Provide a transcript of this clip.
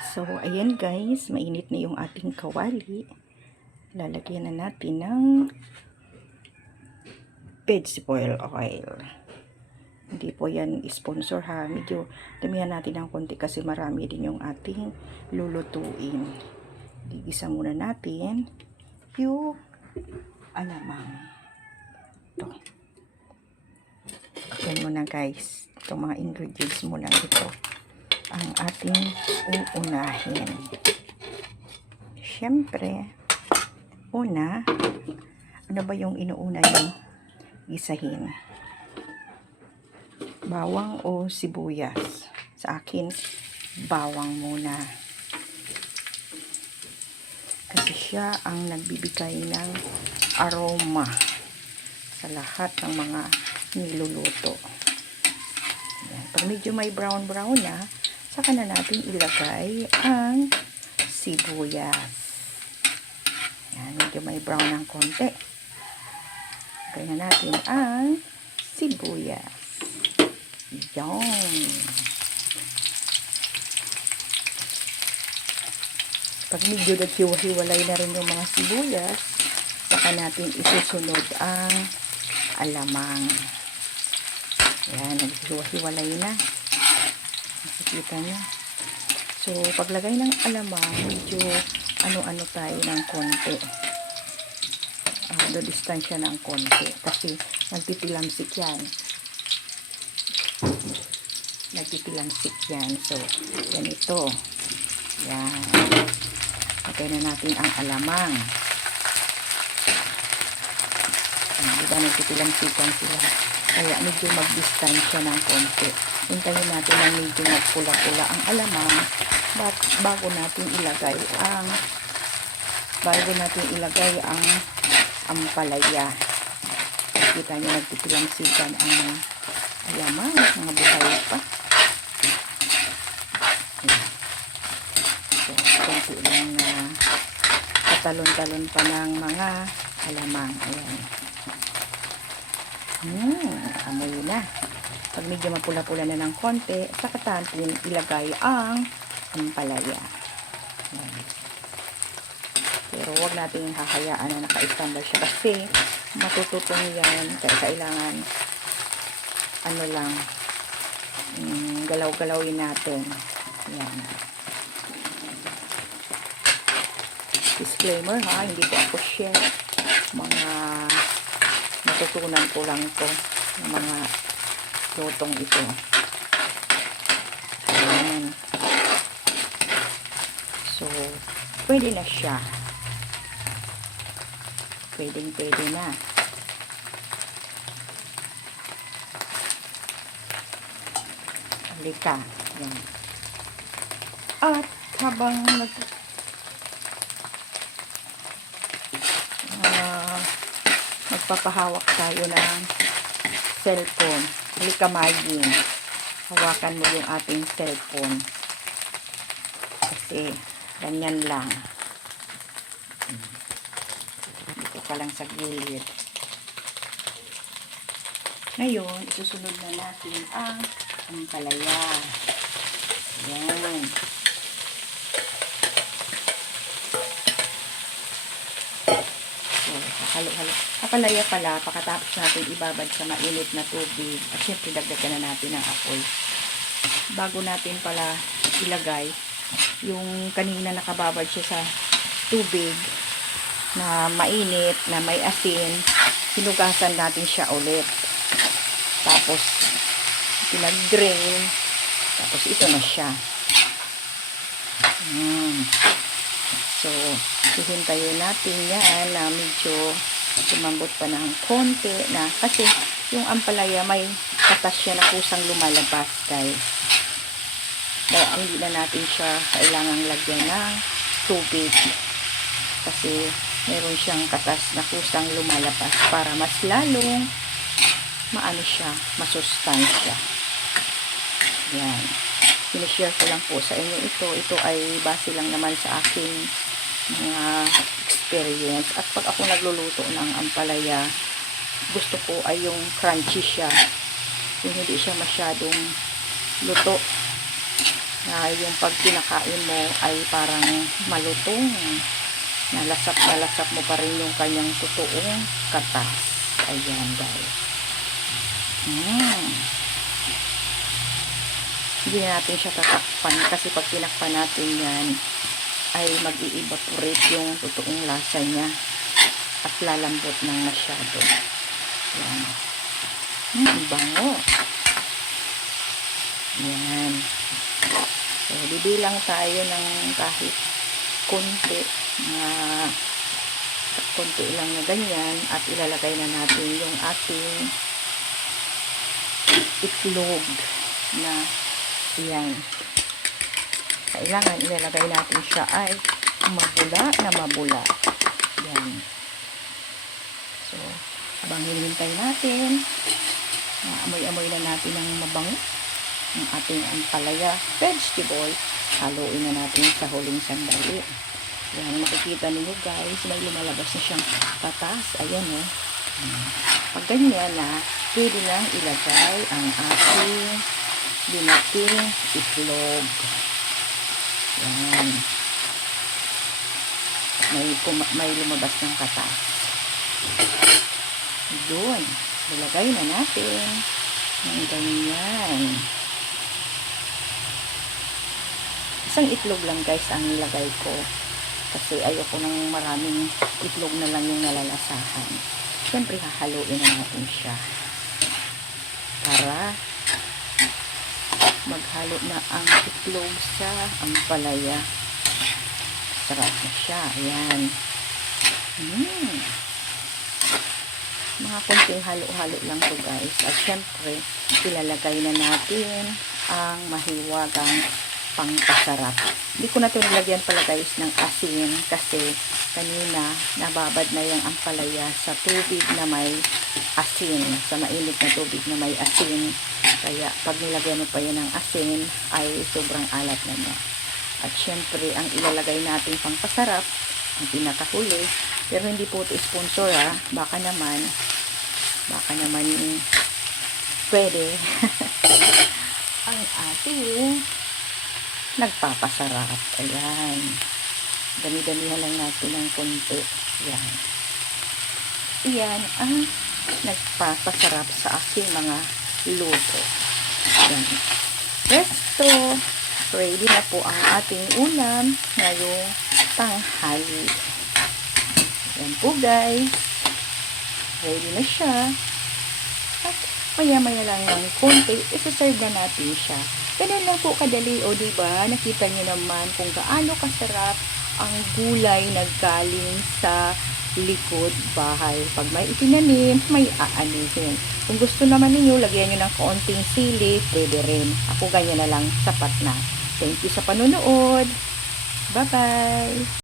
So, ayan guys, mainit na yung ating kawali. Lalagyan na natin ng vegetable oil. Hindi po yan sponsor ha. Medyo damihan natin ng konti kasi marami din yung ating lulutuin. Igisa muna natin yung alamang. Ito. Yan muna guys. Itong mga ingredients muna ito ang ating uunahin. Siyempre, una, ano ba yung inuuna yung gisahin? Bawang o sibuyas? Sa akin, bawang muna. Kasi siya ang nagbibigay ng aroma sa lahat ng mga niluluto. Yan. Pag medyo may brown-brown na, saka na natin ilagay ang sibuyas. Yan, medyo may brown ng konti. Lagay na natin ang sibuyas. Yan. Pag medyo naghiwa-hiwalay na rin yung mga sibuyas, saka natin isusunod ang alamang. Yan, naghiwa-hiwalay na. Nakikita nyo. So, paglagay ng alamang, medyo ano-ano tayo ng konti. Do distansya ng konti. Kasi, nagtitilamsik yan. Nagtitilamsik yan. So, yan ito. Yan. Lagay na natin ang alamang. Diba, nagtitilamsikan sila. Kaya, medyo magdistansya ng konti. Hintayin natin na medyo magpula-pula ang alamang bago natin ilagay ang ampalaya. Kita nyo, nagtitilamsikan ang mga alamang, mga buhay pa. So, konti lang na katalon-talon pa ng mga alamang. Ayan. Amoy na. Pag medyo mapula-pula na ng konti, saka natin ilagay ang ampalaya. Ayan. Pero huwag natin hahayaan na naka-standby siya kasi matututong yan. Kaya kailangan galaw-galawin natin. Ayan. Disclaimer ha, hindi po ako share. Mga natutunan ko lang to ng mga lutong ito. Ayan. So, pwede na siya. Pwede na. Halika. Ayan. At habang magpapahawak tayo ng cellphone. Halika, Maggie. Hawakan mo yung ating cellphone. Kasi, ganyan lang. Dito ka lang sa gilid. Ngayon, isusunod na natin ang ampalaya. Ayan. Halo-halo. Kapalaya pala, pagkatapos natin ibabad sa mainit na tubig. At syempre, dagdagan na natin ang apoy. Bago natin pala ilagay, yung kanina nakababad siya sa tubig na mainit, na may asin, hinugasan natin siya ulit. Tapos, pinag-drain. Tapos, ito na siya. So, hihintayin natin yan na medyo sumambot pa ng konti na kasi yung ampalaya may katas siya na kusang lumalabas guys. Kaya hindi na natin siya kailangang lagyan ng tubig kasi meron siyang katas na kusang lumalabas para mas lalong maano siya, masustansya. Yan. Sinishare ko lang po sa inyo ito. Ito ay base lang naman sa aking mga experience. At pag ako nagluluto ng ampalaya, gusto ko ay yung crunchy siya. Yung hindi siya masyadong luto. na yung pag kinakain mo ay parang malutong. Nalasap mo pa rin yung kanyang totoong katas. Ayan, guys. Hindi natin siya tatakpan kasi pag tinakpan natin yan ay mag-i-evaporate yung totoong lasa niya at lalambot ng masyado. Yan. Bango. Yan. So, bibilang tayo ng kahit konti na konti lang na ganyan at ilalagay na natin yung ating itlog na yan. Kailangan ilalagay natin siya ay mabula na mabula. Yan. So, habang hinihintay natin, amoy-amoy na natin ng mabango ang ating ampalaya vegetable. Haluin na natin sa huling sandali. Yan, makikita ninyo guys, may lumalabas na siyang patas. Ayan o. Pag ganyan na, pwede lang ilagay ang ating binating itlog. Yan. May lumabas ng katas. Doon. Ilagay na natin ng ganyan. Isang itlog lang guys ang nilagay ko. Kasi ayoko ng maraming itlog na lang yung nalalasahan. Siyempre hahaluin na natin siya. Para maghalo na ang itlog sa ampalaya. Sarap na siya. Ayan. Mga konting halo-halo lang to guys. At syempre, ilalagay na natin ang mahiwagang pangpasarap. Hindi ko na ito nilagyan pala guys ng asin kasi kanina nababad na yung ampalaya sa tubig na may asin. Sa mainit na tubig na may asin. Kaya pag nilagyan mo pa yan ng asin ay sobrang alat na niya. At syempre, ang ilalagay natin pangpasarap, ang pinakahuli, pero hindi po ito sponsor ha. Baka naman pwede ang ating nagpapasarap. Ayan. Dami-damihan lang natin ng konti. Ayan. Ayan ang nagpapasarap sa aking mga luto. Ayan. Presto! Ready na po ang ating ulam ngayong tanghali. Ayan po guys. Ready na siya. At maya-maya lang ng konti, isa-serve na natin siya. Ganun lang po kadali, o diba? Nakita niyo naman kung gaano kasarap ang gulay na galing sa likod bahay. Pag may itinanim, may aanihin. Kung gusto naman ninyo, lagyan nyo ng kaunting sili, pwede rin. Ako ganyan na lang, sapat na. Thank you sa panonood. Bye-bye!